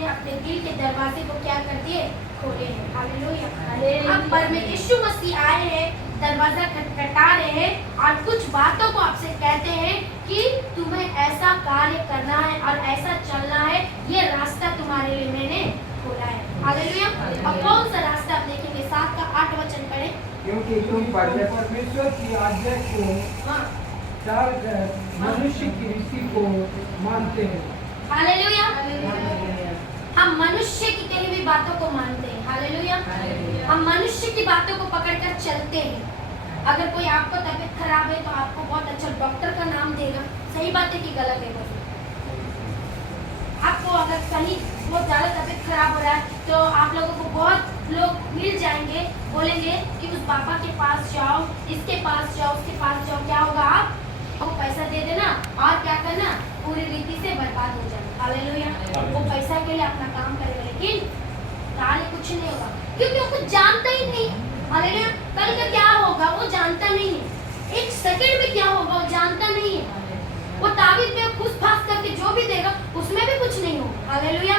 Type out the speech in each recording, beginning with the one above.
आपने अपने दिल के दरवाजे को क्या कर दिए, खोले हैं। हालेलुया। अब परमेश्वर यीशु मसीह आए हैं, दरवाजा खटखटा रहे हैं और कुछ बातों को आपसे कहते हैं कि तुम्हें ऐसा कार्य करना है और ऐसा चलना है, ये रास्ता तुम्हारे लिए मैंने खोला है। हालेलुया। अब कौन सा रास्ता आप देखेंगे, 7 का 8 वचन पढ़े। क्योंकि तुम परमेश्वर की आज्ञा को टाल कर मनुष्य की रीति को मानते हो। हालेलुया। हम मनुष्य की कही हुई बातों को मानते हैं। हालेलुया। हम मनुष्य की बातों को पकड़कर चलते हैं। अगर कोई आपको तबीयत खराब है तो आपको बहुत अच्छा डॉक्टर का नाम देगा, सही बात है कि गलत है? आपको अगर कहीं बहुत ज़्यादा तबीयत खराब हो रहा है तो आप लोगों को बहुत लोग मिल जाएंगे, बोलेंगे कि उस बाबा के पास जाओ, इसके पास जाओ, उसके पास जाओ। क्या होगा, आपको पैसा दे देना और क्या करना, पूरी रीति से बर्बाद हो जाना। हालेलुया। वो पैसा के लिए अपना काम करेगा लेकिन कार्य कुछ नहीं होगा, क्योंकि वो कुछ जानता ही नहीं। हालेलुया। कल का क्या होगा वो जानता नहीं है, एक सेकंड में क्या होगा वो जानता नहीं है। वो ताबीज में फूस फास करके जो भी देगा उसमें भी कुछ नहीं होगा। हालेलुया।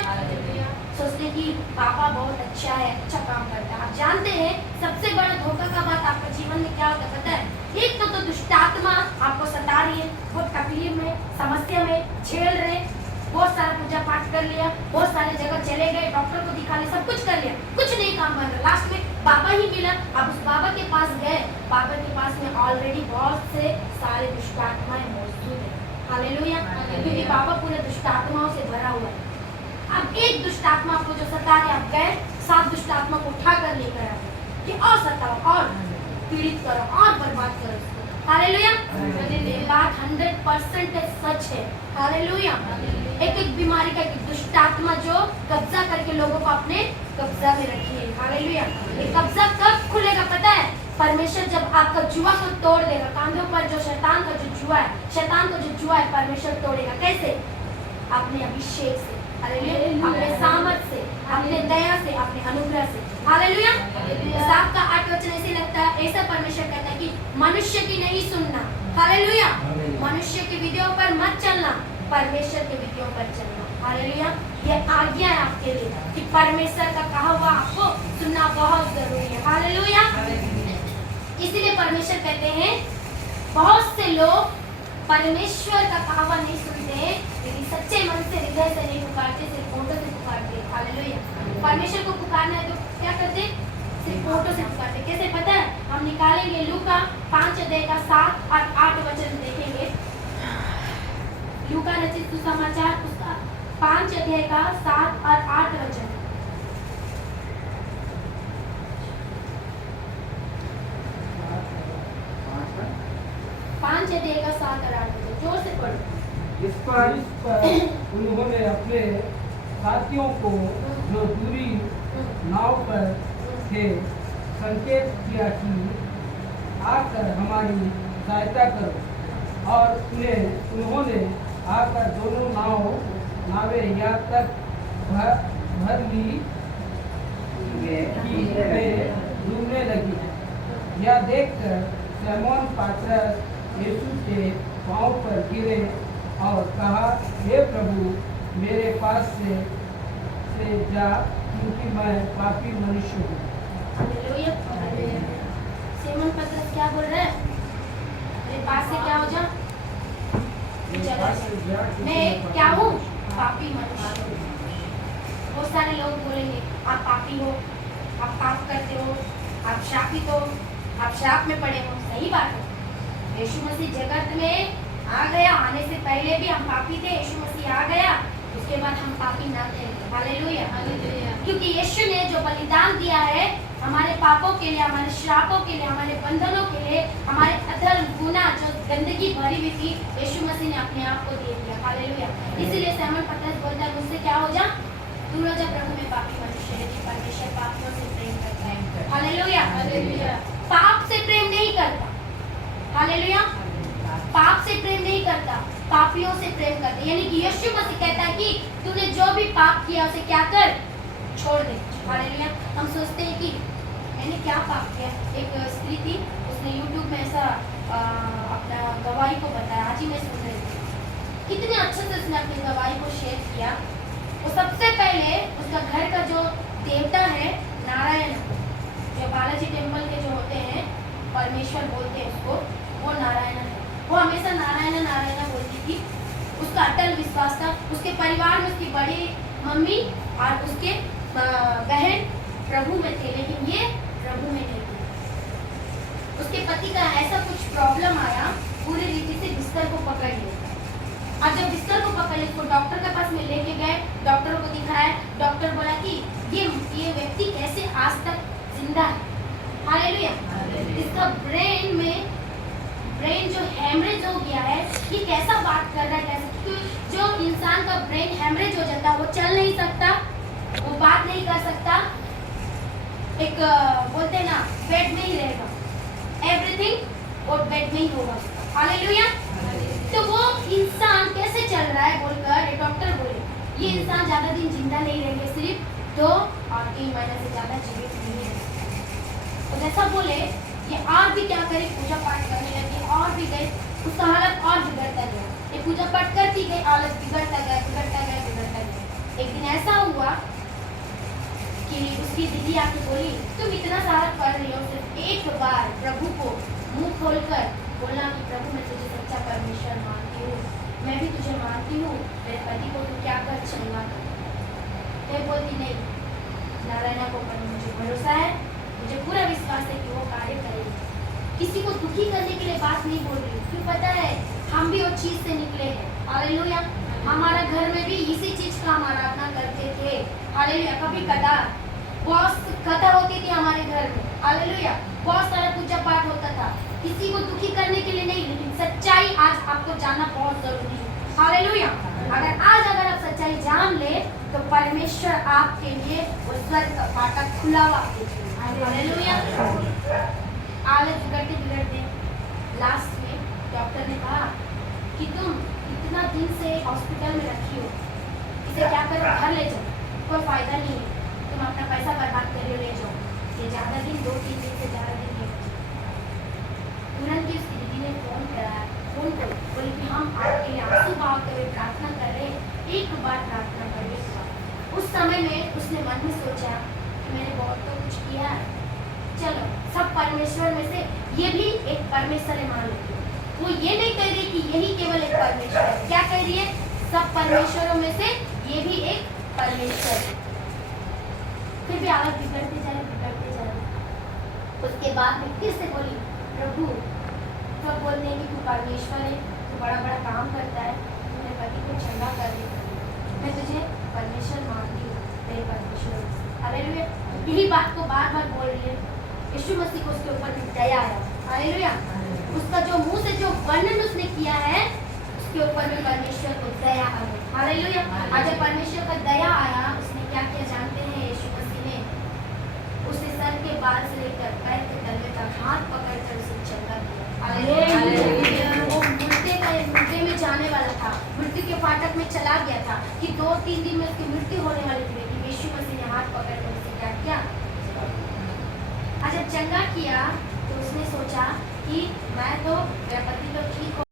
सोचते कि पापा बहुत अच्छा है, अच्छा काम करता है। आप जानते हैं सबसे बड़ा धोखा का बात आपके जीवन में क्या होता है पता है? एक तो दुष्ट आत्मा आपको सता रही है, बहुत तकलीफ में, समस्या में झेल रहे, बहुत सारा पूजा पाठ कर लिया, बहुत सारे जगह चले गए, डॉक्टर को दिखा लिया, सब कुछ कर लिया, कुछ नहीं काम बन रहा। लास्ट में बाबा ही मिला। अब उस बाबा के पास गए, बाबा के पास में ऑलरेडी बहुत से सारे दुष्ट आत्माएं मौजूद है। हालेलुया। क्योंकि बाबा पूरे दुष्ट आत्माओं से भरा हुआ है। अब एक दुष्ट आत्मा को जो सता रहे, आप गए 7 दुष्ट आत्मा को उठा कर लेकर आए कि और सताओ और पीड़ित करो और बर्बाद करो उसको। हालेलुया। ये बात 100% सच है। हालेलुया। एक बीमारी का दुष्ट आत्मा जो कब्जा करके लोगों को अपने कब्जा में रखी है। हालेलुया। ये कब्जा कब खुलेगा पता है? परमेश्वर जब आपका जुआ को तोड़ देगा। कांधों पर जो शैतान का जो जुआ है, शैतान का जो जुआ है परमेश्वर तोड़ेगा। कैसे? अपने अभिषेक से, हालेलुया, अपने सामर्थ से, अपने दया से, अपने अनुग्रह से। हालेलुया। 7 का 8 वचन ऐसे लगता है, ऐसा परमेश्वर कहता है कि मनुष्य की नहीं सुनना। हालेलुया। मनुष्य की विधियों पर मत चलना, परमेश्वर के विधियों पर चलना। हालेलुया। ये आज्ञा है आपके लिए कि परमेश्वर का कहा हुआ आपको सुनना बहुत जरूरी है। हालेलुया। इसलिए परमेश्वर कहते हैं बहुत से लोग परमेश्वर का कहा हुआ नहीं सुनते हैं, लेकिन सच्चे मन से, हृदय से नहीं पुकारते, सिर्फ होठों से पुकारते। हालेलुया। परमेश्वर को पुकारना है तो क्या करते? सिर्फ होठों से पुकारते। कैसे पता है? हम निकालेंगे लूका 5 अध्याय का 7 और 8 वचन देखेंगे। लूका रचित सुसमाचार उसका 5 अध्याय का 7 और 8 वचन। 5 अध्याय का 7 और 8 वचन, जोर से पढ़ो। इस पर उन्होंने अपने साथियों को जो दूरी नाव पर थे संकेत किया कि आकर हमारी सहायता करो, और उन्होंने आकर दोनों नावें यहाँ तक भर ली कि वे डूबने लगी। यह देखकर शमौन पतरस यीशु के पांव पर गिरे और कहा, हे प्रभु, मेरे पास से जा, क्योंकि मैं पापी मनुष्य हूँ। हालेलुया। शमौन पतरस क्या बोल रहा है? मेरे पास से क्या हो जा? मैं क्या हूँ? पापी मनुष्य हूँ। बहुत सारे लोग बोलेंगे आप पापी हो, आप पाप करते हो, आप श्रापित हो, आप श्राप में पड़े हो। सही बात है। यीशु मसीह जगत में आ गया, आने से पहले भी हम पापी थे। यीशु मसीह आ गया, उसके बाद हम पापी ना थे। हालेलुया। क्योंकि यीशु ने जो बलिदान दिया है हमारे पापों के लिए, हमारे श्रापों के लिए, हमारे बंधनों के लिए, हमारे अधर्म गुनाह जो गंदगी भरी हुई थी, यीशु मसीह ने अपने आप को दे दिया। हालेलुया। इसीलिए शमौन पतरस बोलता है, मुझसे क्या हो जा? दूर हो जा प्रभु, में पापी मनुष्य है। परमेश्वर पापियों से प्रेम करता है। हालेलुया। पाप से प्रेम नहीं करता। हालेलुया। पाप से प्रेम नहीं करता, पापियों से प्रेम करता। यानी कि यीशु मसीह कहता है कि तूने जो भी पाप किया उसे क्या कर? छोड़ दे। हालेलुया। हम सोचते हैं कि मैंने क्या पाप किया। एक स्त्री थी, उसने YouTube में ऐसा अपना गवाही को बताया। आज ही मैं सुन रही थी, कितने अच्छे से उसने अपनी गवाही को शेयर किया। वो सबसे पहले देवता है नारायण, जो बालाजी टेम्पल के जो होते हैं परमेश्वर बोलते हैं उसको, वो नारायण है। वो हमेशा नारायण नारायण बोलती थी। उसका अटल विश्वास था। उसके परिवार में उसकी बड़ी मम्मी और उसके बहन प्रभु में थे, लेकिन ये प्रभु में नहीं थे। उसके पति का ऐसा कुछ प्रॉब्लम आया, पूरी रीति से बिस्तर को पकड़ लिया। और जब बिस्तर को पकड़ लिया, उसको डॉक्टर के पास में लेके गए, डॉक्टरों को दिखाया। डॉक्टर बोला कि ये व्यक्ति कैसे आज तक जिंदा है। हालेलुया। इसका ब्रेन जो हैमरेज हो गया है, ये कैसा बात कर रहा है, कैसे? क्योंकि जो इंसान का ब्रेन हैमरेज हो जाता है, वो चल नहीं सकता, वो बात नहीं कर सकता, एक बोलते हैं ना, बेड में ही रहेगा, एवरीथिंग और बेड में ही होगा। हालेलुया। तो वो इंसान कैसे चल रहा है बोलकर डॉक्टर बोले, ये इंसान ज्यादा दिन जिंदा नहीं रहेंगे, सिर्फ 2 और 3 महीने से ज्यादा जीवित नहीं है। तो जैसा बोले, ये और भी क्या करे, पूजा पाठ करने लगे, और भी गए, उसका हालत और बिगड़ता गया। ये पूजा पाठ करती गई, हालत बिगड़ता गया। एक दिन ऐसा हुआ कि उसकी दीदी आके बोली, तुम इतना सारा कर रही हो, सिर्फ एक बार प्रभु को मुंह खोलकर बोलना कि प्रभु मैं तुझे सच्चा परमेश्वर मानती हूँ, मैं भी तुझे मानती हूँ, मेरे पति को तू क्या कर चलना। तो बोलती नहीं, नारायण को पर मुझे भरोसा है, मुझे पूरा विश्वास है कि वो कार्य करेगी। किसी को दुखी करने के लिए बात नहीं बोल रही, क्यों पता है हम भी वो चीज से निकले हैं। हालेलुया। हमारा घर में भी इसी चीज का हम आराधना करते थे। हालेलुया। कभी बहुत कथा होती थी हमारे घर में। हालेलुया। बहुत सारा पूजा पाठ होता था, किसी को दुखी करने के लिए नहीं, लेकिन सच्चाई आज आपको जानना बहुत जरूरी है। हालेलुया। अगर आप सच्चाई जान ले, तो परमेश्वर आपके लिए वो स्वर्ग का फाटक खुला हुआ आपके। हालेलुया। हालत बिगड़ते लास्ट में डॉक्टर ने कहा कि तुम इतना दिन से हॉस्पिटल में रखी हो, इसे क्या करो, घर ले जाओ, कोई फायदा नहीं है, तुम अपना पैसा बर्बाद कर ले जाओ, ये ज्यादा दिन 2-3 दिन से ज्यादा दिन नहीं। तुरंत ही उसकी दीदी ने फोन बोली कि हम आपके लिए आंसू बहाते हुए प्रार्थना कर रहे हैं, एक बार प्रार्थना करिए। उस समय में उसने मन में सोचा कि मैंने बहुत तो कुछ किया है, चलो सब परमेश्वर में से ये भी एक परमेश्वर है मान लेती हूँ। वो ये नहीं कह रही कि यही केवल एक परमेश्वर है, क्या कह रही है, सब परमेश्वरों में से ये भी एक परमेश्वर है। फिर भी आवाज बिगड़ते जा रहे। उसके बाद में फिर से बोली, प्रभु तो बोलते हैं कि तू परमेश्वर है, तू बड़ा काम करता है, तू मेरे पति को चंगा कर दे, मैं तुझे परमेश्वर मानती हूँ, तेरे परमेश्वर। हालेलुया। यही बात को बार बार बोल रही है। यीशु मसीह को उसके ऊपर दया आया। हालेलुया। उसका जो मुंह से जो वर्णन उसने किया है, उसके ऊपर में परमेश्वर को दया आ गई। हालेलुया। आज जब परमेश्वर का दया आया, उसने क्या किया जानते हैं? यीशु मसीह ने उसे सर के बाल से लेकर पैर के तलवे तक हाथ पकड़कर उसे चंगा किया। हालेलुया। वो मुर्दे में जाने वाला था, मृत्यु के फाटक में चला गया था कि 2-3 दिन में उसकी मृत्यु होने वाली थी, लेकिन यीशु मसीह ने हाथ पकड़कर उसे क्या किया? आज जब चंगा किया तो उसने सोचा कि मैं तो मेरा पति तो ठीक हो